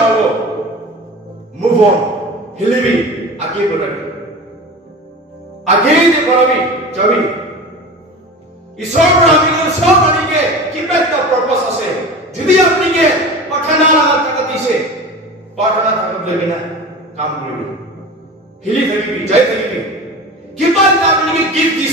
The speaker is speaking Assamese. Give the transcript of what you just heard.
जाओ move on हिलबी आगे बढ़ाबी आगे जे बढ़ाबी जाबी ईश्वर रामी को सब बनी के कितना का पर्पस আছে যদি আপনি কে পাঠানা লাগা দিছে পাঠানা থাকত লাগি না কাম করিবি হিলি থাকিবি যাই থাকিবি কিমান আপনি কে গিফট